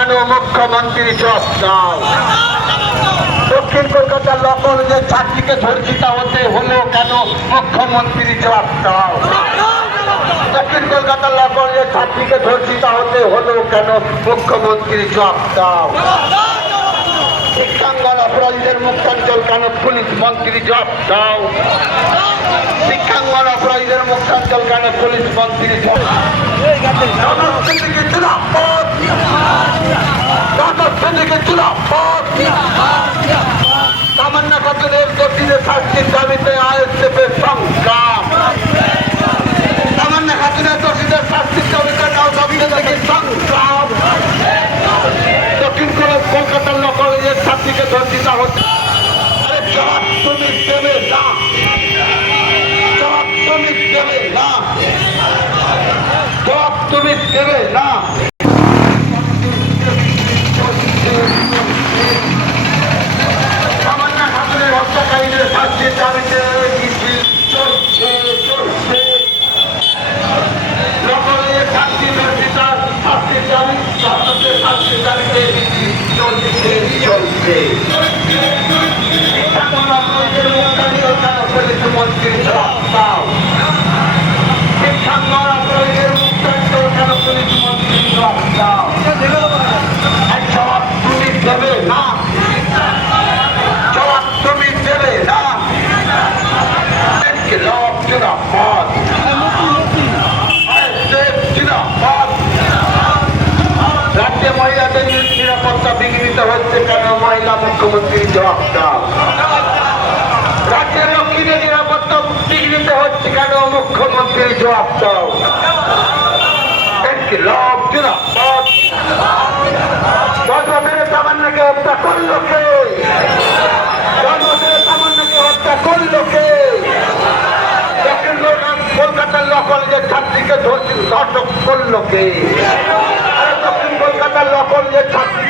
কেন মুখ্যমন্ত্রী জবাব দাও। দক্ষিণ কলকাতার ল কলেজের ছাত্রীকে ধর্ষিতা হতে হলো কেন মুখ্যমন্ত্রী জবাব দাও? দক্ষিণ কলকাতার ল কলেজের ছাত্রীকে ধর্ষিতা হতে হলো কেন মুখ্যমন্ত্রী জবাব দাও? শিক্ষাঙ্গন অপরাধীদের মুক্তাঞ্চল কেন পুলিশ মন্ত্রী জবাব দাও? শিক্ষাঙ্গন অপরাধীদের মুক্তাঞ্চল কেন পুলিশ মন্ত্রী জবাব তামান্না খাতুনের দক্ষিণে শাস্তির দাবিতে আইএসএফের সংগ্রাম তামান্না খাতুনের দক্ষিণের শাস্তির দাবিতে নাও দাবিতে থেকে সংগ্রাম দক্ষিণ কলকাতার ল কলেজের ছাত্রীকে ধর্ষিত হচ্ছে তুমি দেবে না তুমি দেবে না তুমি দেবে না তামান্না খাতুনের হত্যাকারীদের শাস্তির দাবিতে মিছিল চলছে চলছে সকলের শাস্তি দর্শিতা শাস্তির দাবি ছাত্রদের শাস্তির দাবিতে মিছিল চলছে চলছে শিক্ষাঙ্গন অপরাধীদের মুক্তাঞ্চল কেন পুলিশ মন্ত্রী জবাব দাও শিক্ষাঙ্গন অপরাধীদের মুক্তাঞ্চল কেন পুলিশ মন্ত্রী জবাব দাও আর জবাব তুমি দেবে না জবাব তুমি দেবে না লোক জবাব মহিলাদের নিরাপত্তা বিঘ্নিত হচ্ছে কেন? মহিলা মুখ্যমন্ত্রী জবাব রাজ্যের লক্ষ্মীদের নিরাপত্তা বিঘ্নিত হচ্ছে কেন? মুখ্যমন্ত্রী জবাব দাও। তামান্নাকে হত্যা করল কে? তামান্নাকে হত্যা করল কে? কলকাতার ল কলেজের ছাত্রীকে ধর্ষণ করল কে? একটা লকল যে ছাত্রী